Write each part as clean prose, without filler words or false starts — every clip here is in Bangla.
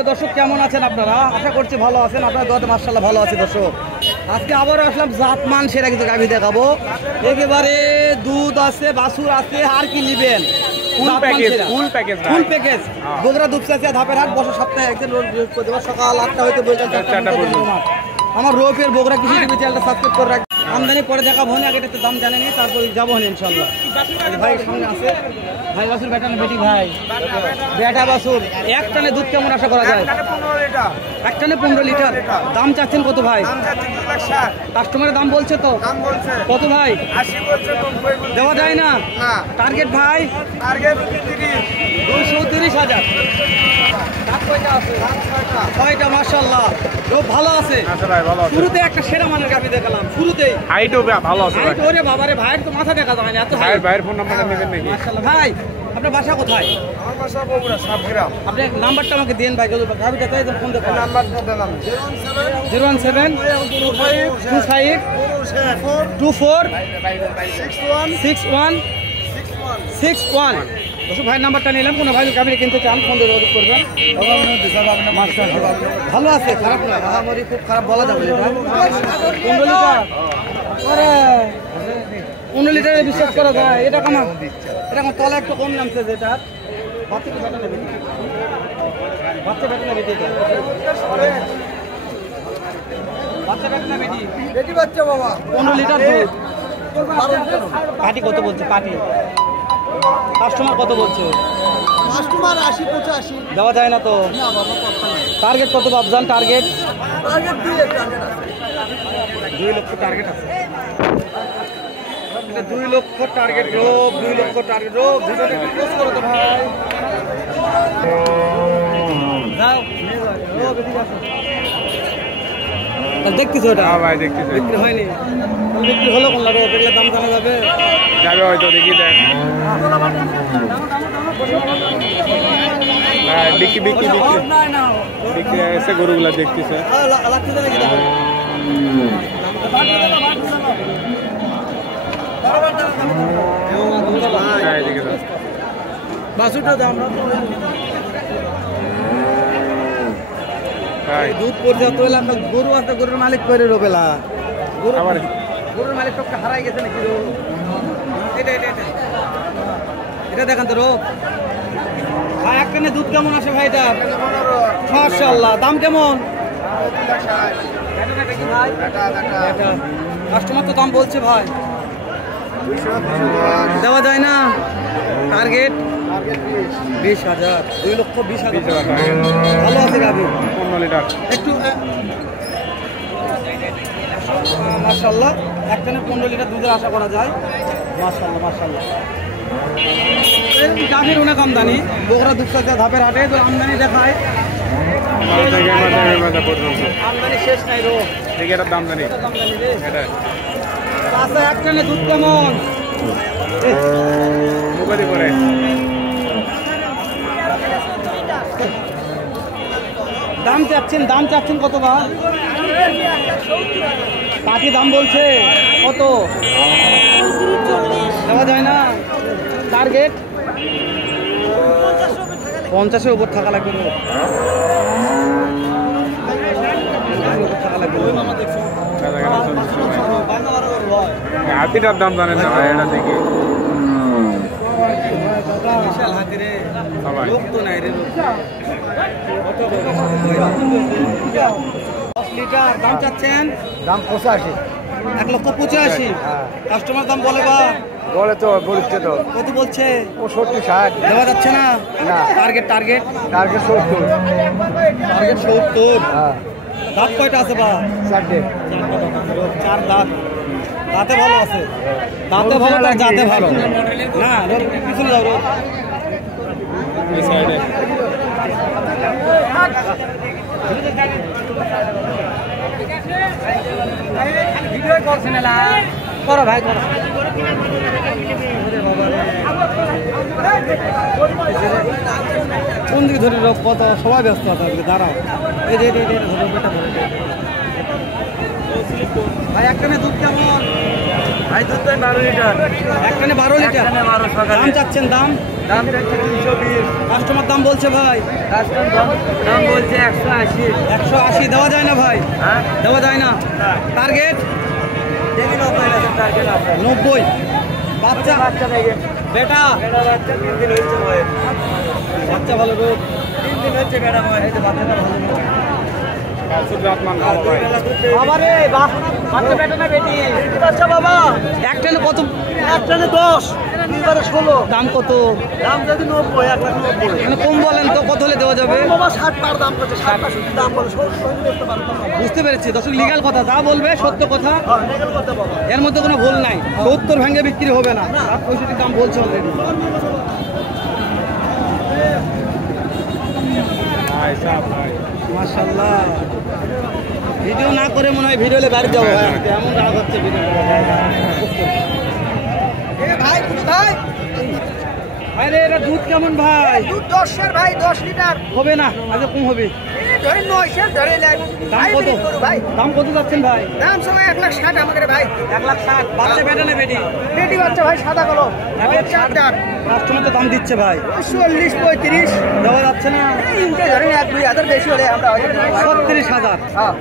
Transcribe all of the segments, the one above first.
দর্শক কেমন আছেন আপনারা? আশা করছি ভালো আছেন। আপনার দোয়াতে মাশাআল্লাহ ভালো আছে। দর্শক আজকে আবার আসলাম জাতমান সেরা কিছু গাভী দেখাবো। একেবারে দুধ আছে, বাছুর আছে, আর কি নিবেন? Full package. বগুড়া দুপচাচিয়া ধাপের হাট বসে সপ্তাহে একদিন রোজ বৃহস্পতিবার সকাল 8টা হইতে বৈকাল 4টা পর্যন্ত। আমার রৌপের বগুড়া কৃষি টিভি চ্যানেলটা সাবস্ক্রাইব করে রাখবেন। আমদানি পরে দেখা ভনে আগে একটু দাম জানেনি, তারপরে যাবো ইনশাল্লাহ। ভাই সামনে আছে ভাই বাছুর বেটা না বেটি? ভাই বেটা বাছুর। এক টানে দুধ কেমন আশা করা যায়? এক টানে 15 লিটার। দাম চাচ্ছেন কত ভাই? কাস্টমারের দাম বলছে তো কত ভাই? দেওয়া যায় না? টার্গেট ভাই 230,000। ছয়টা মাশাআল্লাহ খুব ভালো আছে। শুরুতে একটা সেরা মানের গাভী দেখালাম, শুরুতেই হাইটও ভালো আছে। ওরে বাবারে, ভাইয়ের তো মাথা দেখা যায় না এত হাই। ভাইয়ের ফোন নাম্বারটা নেবেন নাকি? মাশাআল্লাহ। ভাই আপনার বাসা কোথায়? আমার বাসা বগুড়া সাতগ্রাম। আপনি নাম্বারটা আমাকে দেন ভাই, যদি গাভীটা চাই তো ফোন দেব। নাম্বারটা দিলাম 01725256161 ভাইয়ের নাম্বারটা নিলাম। কোনো ভাই গাভী কিনতে চান ফোন দিয়ে যোগাযোগ করবেন। ভালো আছে, খারাপ নয়। মহামারী খুব খারাপ বলা যাবে না। 15 লিটার, আরে 15 লিটারে বিশ্বাস করা যায়? এটা কেমন? এটা আমার তলা একটু কম নামছে। যেটা বাচ্চা বেটা নেবে, বাচ্চা বেটা নেবে, বাচ্চা বেটা নেবে, বেটি বাচ্চা বাবা। 15 লিটার দুধ। পাটি কত বলছে? পাটি কাস্টমার কত বলছে? কাস্টমার 80-85 দেওয়া যায় না তো? না বাবা, কথা নাই। টার্গেট কত বাবজান? টার্গেট 2 লক্ষ টার্গেট আছে। 2 লক্ষ টার্গেট। রোব 2 লক্ষ টার্গেট। রোব ভিডিওটা একটু পোস্ট করো তো ভাই। যাও রোব এদিকে আসো। দেখতেছো এটা? হ্যাঁ ভাই দেখতেছি। বিক্রি হয়নি? বিক্রি হলো কোন লাগো? এগুলো দাম জানা যাবে? যাবে হয়তো, দেখি দেখ। বিক্রি এসে গরুগুলা দেখতেছে। বাছুরটা দাম দুধ পর্যাপ্ত হলে আমরা গরু আছে, গরুর মালিক করে রোবেলা। গরুর মালিক সবকে হারাই গেছে নাকি? এটা দেখেন তো রোগ। ভাই এক কানে দুধ কেমন আসে ভাই? এটা মাশাআল্লাহ। দাম কেমন? কাস্টমার তো দাম বলছে ভাই, দেওয়া যায় না? টার্গেট 20,000। 2,20,000 ভালো আছে গাভী। 15 লিটার একটু মাশাআল্লাহ। একটানে 15 লিটার দুধের আশা করা যায়। মাশাআল্লাহ মাশাআল্লাহ। গাভীর অনেক আমদানি। বগুড়া দুপচাচিয়া ধাপের হাটে তো আমদানি দেখায়, আমদানি শেষ নাই। রোগ এটার দাম জানি। আচ্ছা একটানে দুধ কেমন? মুখে করে দাম চাচ্ছেন কত বা? পাটি দাম বলছে কত? দেওয়া যায় না? টার্গেট 50-এর উপর থাকা লাগবে। হাতিটার দাম জানেন না ভাই? এটা দেখি বিশাল হাতি রে, লোক তো নাই রে। 10 লিটার দাম চাচ্ছেন? দাম 85। 1,85,000। কাস্টমার দাম বলে বা? বলে তো, বলছে তো। কত বলছে? 65-60 দেওয়া যাচ্ছে না? না। টার্গেট 70। টার্গেট 70। হ্যাঁ। দাঁত কয়টা আছে বা? 4টে। 4 দাঁত। দাঁতে ভালো আছে। দাঁতে ভালো না জাতে ভালো না? পিছনে যাও রোগ। ভিডিও করছে না? করো ভাই করো। কোন দিকে ধরে রোগ? কত সবাই ব্যস্ত আছে, দাঁড়াও। এই যে ভাই একটানে দুধ কেমন? ভাই দুধ তো 12 লিটার। একখানে 12 লিটার। একখানে 12 সকালে। দাম চাচ্ছেন দাম? দাম চাচ্ছি 320। কাস্টমার দাম বলছে ভাই? কাস্টমার দাম বলছে 180। 180 দেওয়া যায় না ভাই? হ্যাঁ দেওয়া যায় না। টার্গেট? দেখি 90 আছে টার্গেট আছে। 90। বাচ্চা বাচ্চা দেখেন। বেটা বাচ্চা 3 দিন হয়েছে ভাই। বাচ্চা ভালো রোগ 3 দিন হচ্ছে বেটা ভাই। এই যে বাচ্চাটা ভালো রোগ। বাবা রে বাহ বাচ্চা বেটা না বেটি? বাচ্চা বাবা। একটানে কত? একটানে 10 দুইবারে 16। দাম কত? দাম যদি 90 190। মানে কম বলেন তো কত হলে দেওয়া যাবে? বাবা 60 টাকা দাম করছে 60 দাম বলে 70 দেখতে পারো। বুঝতে পেরেছি দর্শক লিগ্যাল কথা যা বলবে সত্য কথা। হ্যাঁ লিগ্যাল কথা বাবা। এর মধ্যে কোনো ভুল নাই। 70 ভেঙে বিক্রি হবে না। 65 দাম বলছে অলরেডি। ভাই সাহেব ভাই মাশাআল্লাহ ভিডিও না করে মনে হয় ভিডিওলে বাড়ি যাবো ভাই আজকে এমন রাগ হচ্ছে ভিডিও ভাই ভাই আরে এটা দুধ কেমন ভাই? দুধ 10 এর ভাই 10 লিটার হবে না আজ কম হবে ধরে 9 এর ধরে লাগ দাম কত ভাই? দাম কত যাচ্ছেন ভাই? দাম সময় 1,60,000 আমাদের ভাই 1,60,000। বাচ্চা বেটা না বেটি? বেটি বাচ্চা ভাই সাদা কালো 1,60,000। কাস্টমার তো দাম দিচ্ছে ভাই 40 35 দেওয়া যাচ্ছে না। এই ইনকে ধরে 1-2,000 বেশি হলে আমরা 36,000। হ্যাঁ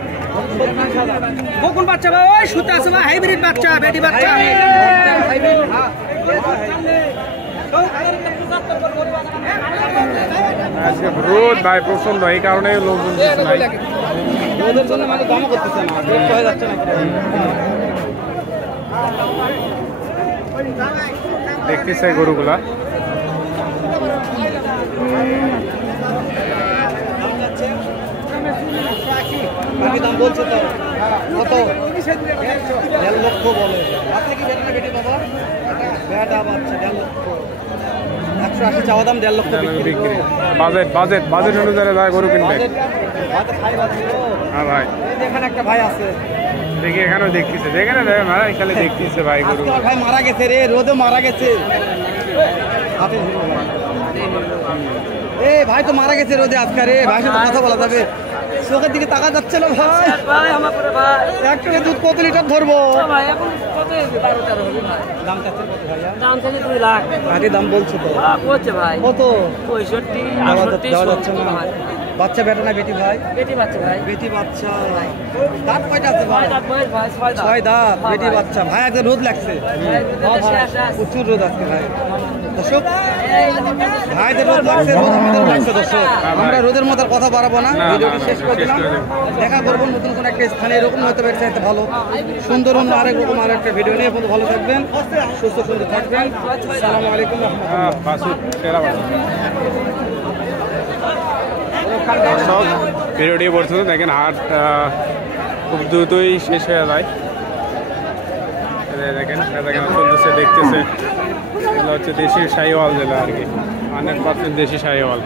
কোন বাচ্চা ভাই? ওই সুতা আছে ভাই হাইব্রিড বাচ্চা বেটি বাচ্চা হাইব্রিড। হ্যাঁ আজকে রোদ ভাই প্রচন্ড এই কারণে লোকজন কিছু নাই। রোদের জন্য মানে দামও করতেছে না বিরক্ত হয়ে যাচ্ছে না দেখতেছে গরুগুলা বাকি দাম বলছে তো কত? 1.5 লক্ষ বলে। বাচ্চা কি বেটা না বেটি বাবা? বেটা বাচ্চা 1.5 লক্ষ 180 চাওয়া দাম 1.5 লক্ষ বিক্রি। বাজেট বাজেট বাজেট অনুযায়ী ভাই গরু কিনবে। হ্যাঁ ভাই এখানে একটা ভাই আছে দেখি এখানেও দেখতেছে দেখে না দেবে মারা এখানে দেখতেছে ভাই গরু। আমার ভাই মারা গেছে রে রোদে মারা গেছে। এ ভাই তো মারা গেছে রোদে আজকে রে ভাই সাথে কথা বলা যাবে? চোখের দিকে তাকা যাচ্ছে না ভাই। ভাই আমার পরে ভাই একটা দুধ কত লিটার ধরবো ভাই? এখন কত 12-13 হবে ভাই। দাম চাচ্ছেন কত ভাই? দাম চাচ্ছি 2 লাখ। আগে দাম বলছো তো বলছে ভাই কত? 65 68 যাচ্ছে না। বাচ্চা বেটা না বেটি ভাই? বেটি বাচ্চা ভাই। বেটি বাচ্চা দাঁত কয়টা আছে ভাই? দাঁত ভাই 6 দাঁত বেটি বাচ্চা ভাই। আজকে রোদ লাগছে প্রচুর রোদ আজকে ভাই। দর্শক ভাইদের রোদ লাগছে রোদ আমাদের লাগছে দর্শক। আমরা রোদের মতো কথা বাড়াবো না ভিডিওটি শেষ করে দিলাম। দেখা করবো নতুন কোনো একটা স্থানে এরকম হয়তো বেড়ে চাইতে ভালো সুন্দর অন্য আরেক রকম আর একটা ভিডিও নিয়ে ভালো থাকবেন সুস্থ সুন্দর থাকবেন। আসসালামু আলাইকুম। ভিডিওটি পড়ছে দেখেন হাট খুব দ্রুতই শেষ হয়ে যায়। দেখেন চলতেছে দেখতেছে এগুলো হচ্ছে দেশি শাহিওয়াল যেটা আর কি 100% দেশি শাহিওয়াল।